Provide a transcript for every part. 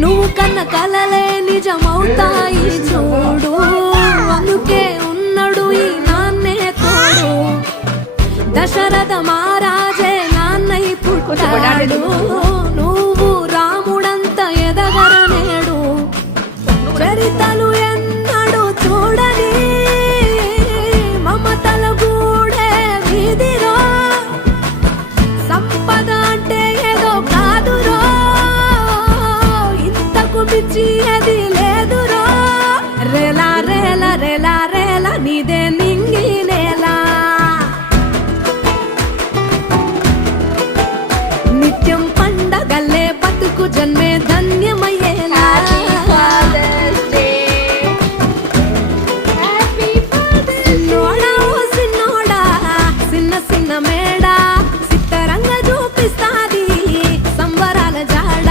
నువ్వు కన్న కలలే నిజమవుతాయి చూడు, అందుకే ఉన్నాడు ఈ నాన్నే తోడు. దశరథ మహారాజే నాన్నై పుట్టాడు, నువ్వు రాముడంత ఎదగరనేడు. చరితలు ఎన్నడు చూడని మమతల గూడే వీధిరో, సంపద అంటే ఏదో కాదురో, ఇంతకు మించి అది లేదురో. రేలా రేలా రేలా రేలా నీదే నింగి నేలా, నిత్యం పండగల్లే బతుకు జన్మే ధన్యమయ్యేలా. సిన్నోడా ఓ సిన్నోడా సిన్న సిన్న మేడా, సిత్తరంగా చూపిస్తాది సంబరాల జాడ.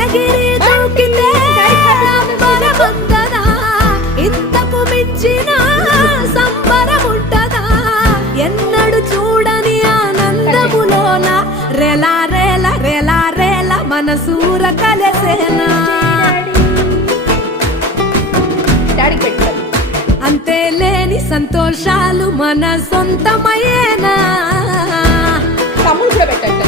ఎగిరి దూకితే అంబరమందదా, ఇంతకు మించిన సంబరముంటదా. ఎన్నడు చూడని ఆనందములోన రేలా రేలా రేలా రేలా మనసూర కలసేనా. అంతే లేని సంతోషాలు మన సొంతమయ్యేనా. తమ్ముడు కూడా పెట్టండి.